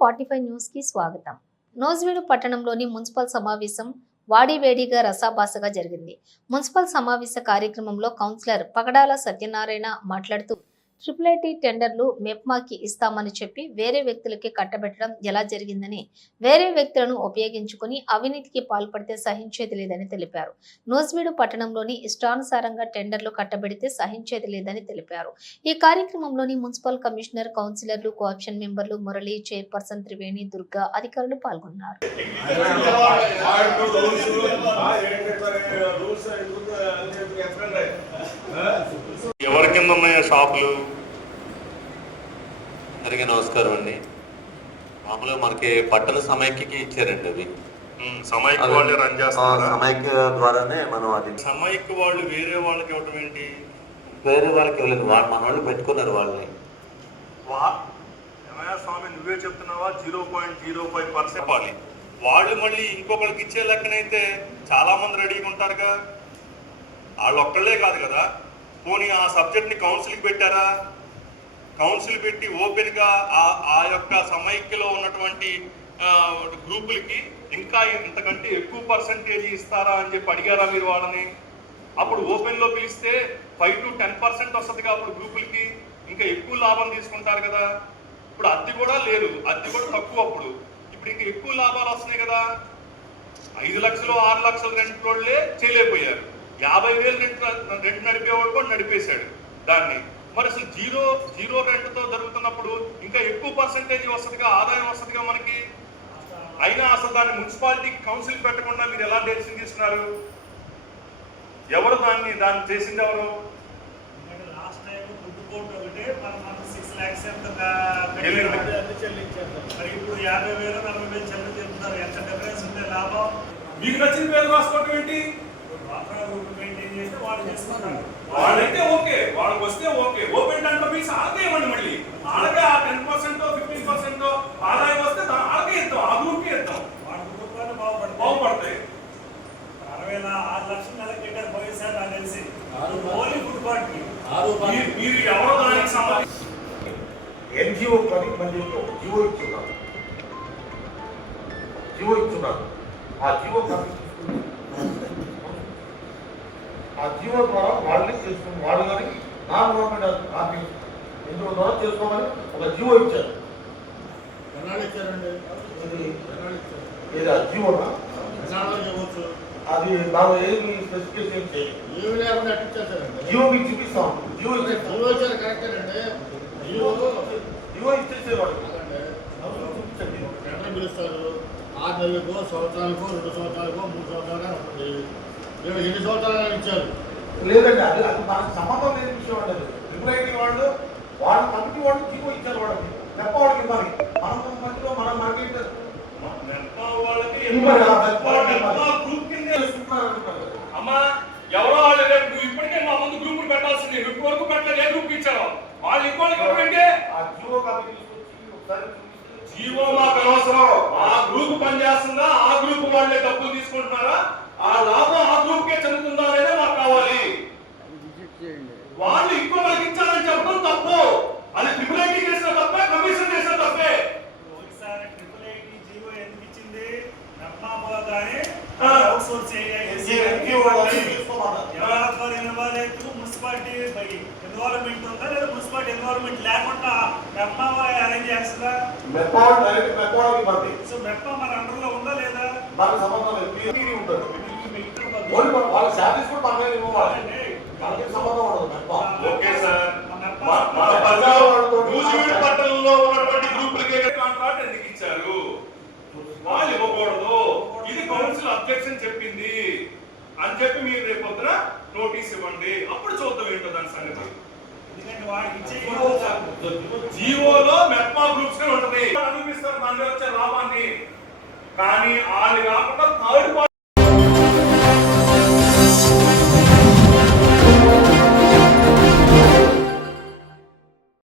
45 news కి స్వాగతం. నూజివీడు పట్టణంలోని మున్సిపల్ సమావేశం వాడివేడిగా రసాభాసగా జరిగింది. మున్సిపల్ సమావేశ కార్యక్రమంలో కౌన్సిలర్ పగడాల సత్యనారాయణ మాట్లాడుతూ ట్రిపుల్ టెండర్లు మెప్మాకి ఇస్తామని చెప్పి వేరే వ్యక్తులకి కట్టబెట్టడం ఎలా జరిగిందని, వేరే వ్యక్తులను ఉపయోగించుకుని అవినీతికి పాల్పడితే సహించేది లేదని తెలిపారు. నూజివీడు పట్టణంలోని ఇష్టానుసారంగా టెండర్లు కట్టబెడితే సహించేది లేదని తెలిపారు. ఈ కార్యక్రమంలోని మున్సిపల్ కమిషనర్, కౌన్సిలర్లు, కోఆప్షన్ మెంబర్లు, మురళి, చైర్పర్సన్ త్రివేణి, దుర్గా, అధికారులు పాల్గొన్నారు. ఎవరి కింద ఉన్నాయో షాపులు? అందరికీ నమస్కారం అండి. మామూలుగా మనకి పట్టణ సమైక్యకి ఇచ్చారండి అవి. సమైక్య వాళ్ళే రన్ చేస్తారు. సమైక్య ద్వారానే మనం అది సమైక్య వాళ్ళు వేరే వాళ్ళకి ఇవ్వటం ఏంటి? వేరే వాళ్ళకి ఇవ్వలేదు, మన వాళ్ళు పెట్టుకున్నారు వాళ్ళని. స్వామి నువ్వే చెప్తున్నావా? 0.05% ఇవ్వాలి. వాళ్ళు మళ్ళీ ఇంకొకరికి ఇచ్చే లెక్కనైతే చాలా మంది రెడీగా ఉంటారుగా. వాళ్ళు ఒక్కళ్ళే కాదు కదా. పోనీ ఆ సబ్జెక్ట్ని కౌన్సిల్కి పెట్టారా? కౌన్సిల్ పెట్టి ఓపెన్గా ఆ యొక్క సమైక్యలో ఉన్నటువంటి గ్రూపులకి ఇంకా ఇంతకంటే ఎక్కువ పర్సంటేజ్ ఇస్తారా అని చెప్పి అడిగారా మీరు వాళ్ళని? అప్పుడు ఓపెన్లో పిలిస్తే 5 to 10% వస్తుంది. అప్పుడు గ్రూపులకి ఇంకా ఎక్కువ లాభం తీసుకుంటారు కదా. ఇప్పుడు అద్దె కూడా లేదు, అద్దె కూడా తక్కువ. అప్పుడు ఇప్పుడు ఇంకా ఎక్కువ లాభాలు వస్తున్నాయి కదా. 5 లక్షలు 6 లక్షలు రెంట్ వాళ్ళే చేయలేకపోయారు. 50,000 రెంట్ నడిపేవాడు కూడా నడిపేశాడు దాన్ని. మరి అసలు జీరో రెంట్తో జరుగుతున్నప్పుడు ఇంకా ఎక్కువ పర్సంటేజ్ వస్తుందిగా, ఆదాయం వస్తుందిగా మనకి. అయినా అసలు దాన్ని మున్సిపాలిటీ కౌన్సిల్ పెట్టకుండా మీరు ఎలా డెసిషన్ తీసుకున్నారు? ఎవరు దాన్ని చేసింది? ఎవరు? లాస్ట్ టైం ఫుడ్ కోర్ట్ ఒకటి మనకు 6 lakhs మరి ఇప్పుడు 50,000 40,000 చెల్లుతున్నారు. ఎంత డిఫరెన్స్ ఉంటే లాభం? మీకు నచ్చిన పేరు రాసుకోవటం ఏంటి? మెయింటైన్ చేస్తే వాళ్ళు చేసుకుంటారు. వాళ్ళైతే ఓకే, వాళ్ళకి వస్తే ఓకే. ఓపెన్ దాంట్లో మీకు ఆదాయం ఇవ్వండి. మళ్ళీ వాళ్ళకే ఆ 10% 15% ఆదాయం వస్తే వాళ్ళకే ఇద్దాం, ఆ గ్రూప్కి ఇద్దాం. వాళ్ళ కుటుంబాలు బాగుపడతాయి. 6 లక్షల నెలకి కట్టారు పోయేసారి నాకు తెలిసి. ఓన్లీ ఫుడ్ కోర్ట్కి మీరు ఎవరో దానికి సంబంధించి ఎన్జిఓ పని జీవో ఇచ్చున్నారు. ఆ జీవో ద్వారా వాళ్ళే చేసుకుని వాళ్ళు కానీ నాన్ గవర్నమెంట్ ఆఫీస్ ఎన్జిఓ ద్వారా చేసుకోమని ఒక జీవో ఇచ్చారు. ఇది ఆ జీవోనా? అది దాని ఏమి స్పెసిఫికేషన్ చేయాలి. జీవో మీకు చూపిస్తాం. జీవో కరెక్టేనండి. జీవో ఇచ్చేసేవాడు పిలుస్తారు. 6 నెలలకో, సంవత్సరానికో, 2 సంవత్సరాలకో, 3 సంవత్సరాలు ఉంటుంది. ఎన్ని సంవత్సరాలు ఇచ్చారు? లేదండి, అది మనకు సంబంధం లేని విషయం అండి. ట్రిపుల్ వాళ్ళు కమిటీ వాళ్ళు జీవో ఇచ్చారు. వాళ్ళకి చెప్పవాళ్ళకి ఇవ్వాలి. మన మధ్యలో మనకి అమ్మా ఎవరో వాళ్ళు నువ్వు ఇప్పటికే మా ముందు గ్రూపులు పెట్టాల్సింది. ఇప్పుడు వరకు పెట్టలేదు. ఏ గ్రూప్ ఇచ్చారో వాళ్ళు ఇంకోళ్ళకి ఇవ్వండి. జీవో మాకు అవసరం. ఆ గ్రూప్ పనిచేస్తుందా? ఆ గ్రూప్ వాళ్ళే డబ్బులు తీసుకుంటున్నారా? ఆ లాభం ఆ గ్రూప్కే చెందుతుందా అనేది మాకు కావాలి. వాళ్ళు ఇంకో వాళ్ళకి ఇచ్చారని చెప్పడం తప్పు. అది ట్రిపుల్ ఐటీ చేసిన తప్పే, కమిషన్ చేసిన తప్పే. ఒకసారి ట్రిపుల్ ఐటీ జీవో ఎందుకు ఇచ్చింది? అవుట్సోర్స్ మున్సిపాలిటీ ఎన్విరాన్మెంట్ ఉందా లేదా మున్సిపాలిటీ ఎన్విరాన్మెంట్ లేకుండా మెప్పా అరేంజ్ చేస్తుందా? సో మెప్పా మన అండర్లో ఉందా లేదా? ఓకే సార్, నూజివీడు పట్టణంలో ఉన్నటువంటి గ్రూపులకే కాంట్రాక్ట్ ఎందుకు ఇచ్చారు? వాళ్ళు ఇవ్వకూడదు. ఇది కౌన్సిల్ అబ్జెక్షన్ చెప్పింది అని చెప్పి మీరు రేపు పొద్దున నోటీస్ ఇవ్వండి. అప్పుడు చూద్దాం ఏంటో దాని సంగతి. జీవోలో మెప్మా గ్రూప్స్ ఉంటది, అనిపిస్తారు దాని వచ్చే లాభాన్ని. కానీ వాళ్ళు కాకుండా థర్డ్